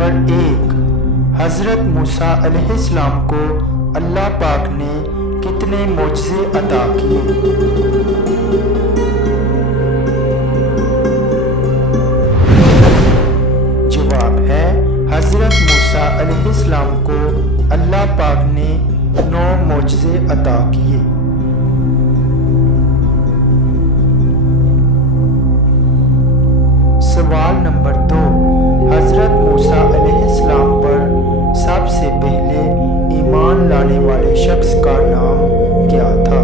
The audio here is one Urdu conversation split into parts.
نمبر 1، حضرت موسیٰ علیہ السلام کو اللہ پاک نے کتنے معجزے عطا کیے؟ جواب ہے حضرت موسیٰ علیہ السلام کو اللہ پاک نے 9 معجزے عطا کیے۔ سوال نمبر 2، حضرت موسیٰ علیہ السلام پر سب سے پہلے ایمان لانے والے شخص کا نام کیا تھا؟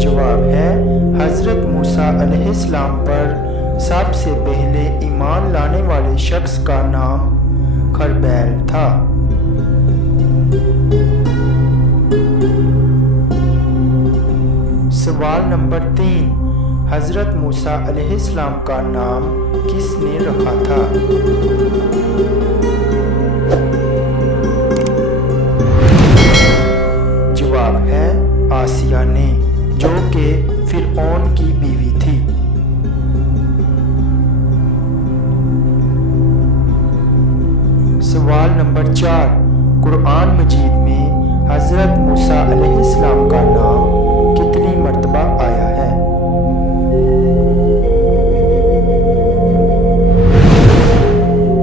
جواب ہے حضرت موسیٰ علیہ السلام پر سب سے پہلے ایمان لانے والے شخص کا نام خربیل تھا۔ سوال نمبر 3، حضرت موسیٰ علیہ السلام کا نام کس نے رکھا تھا؟ جواب ہے آسیہ نے، جو کہ فرعون کی بیوی تھی۔ سوال نمبر 4، قرآن مجید میں حضرت موسیٰ علیہ السلام کا نام کتنی مرتبہ آیا ہے؟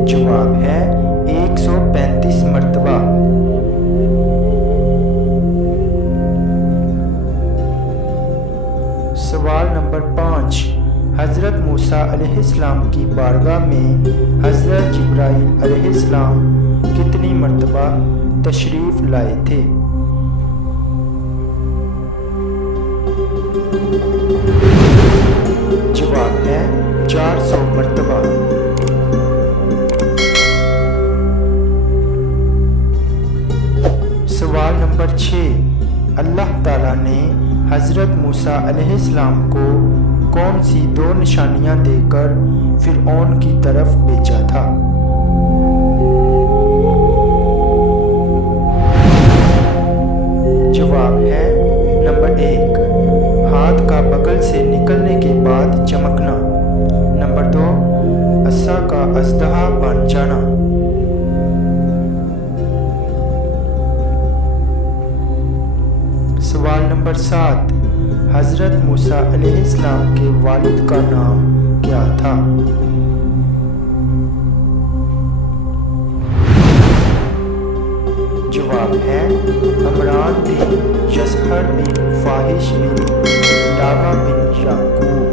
جواب ہے 135 مرتبہ۔ سوال نمبر 5، حضرت موسیٰ علیہ السلام کی بارگاہ میں حضرت جبرائیل علیہ السلام کتنی مرتبہ تشریف لائے تھے؟ جواب ہے 400 مرتبہ۔ سوال نمبر 6، اللہ تعالیٰ نے حضرت موسیٰ علیہ السلام کو کون سی 2 نشانیاں دے کر فرعون کی طرف بھیجا تھا؟ جواب ہے نمبر 1، ہاتھ کا بغل سے نکلنے کے بعد چمکنا۔ نمبر 2، عصا کا اژدہا بن جانا۔ سوال نمبر 7، حضرت موسیٰ علیہ السلام کے والد کا نام کیا تھا؟ جواب ہے عمران بن یسہر بن فاحش بن لاوا بن یعقوب۔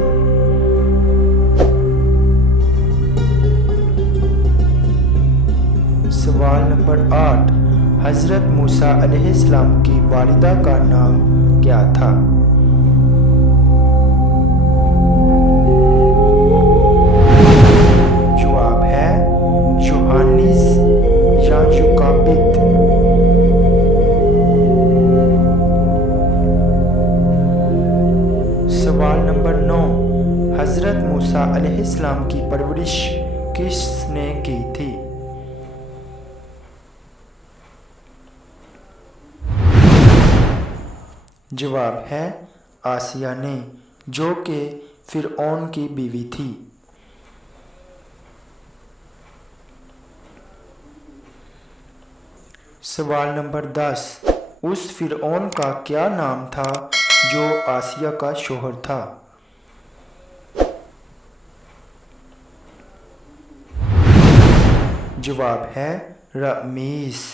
سوال نمبر 8، حضرت موسیٰ علیہ السلام کی والدہ کا نام کیا تھا؟ جواب ہے یوحانس یا یوکابد۔ سوال نمبر 9، حضرت موسیٰ علیہ السلام کی پرورش کس نے کی تھی؟ جواب ہے آسیہ نے، جو کہ فرعون کی بیوی تھی۔ سوال نمبر 10، اس فرعون کا کیا نام تھا جو آسیہ کا شوہر تھا؟ جواب ہے رأمیس۔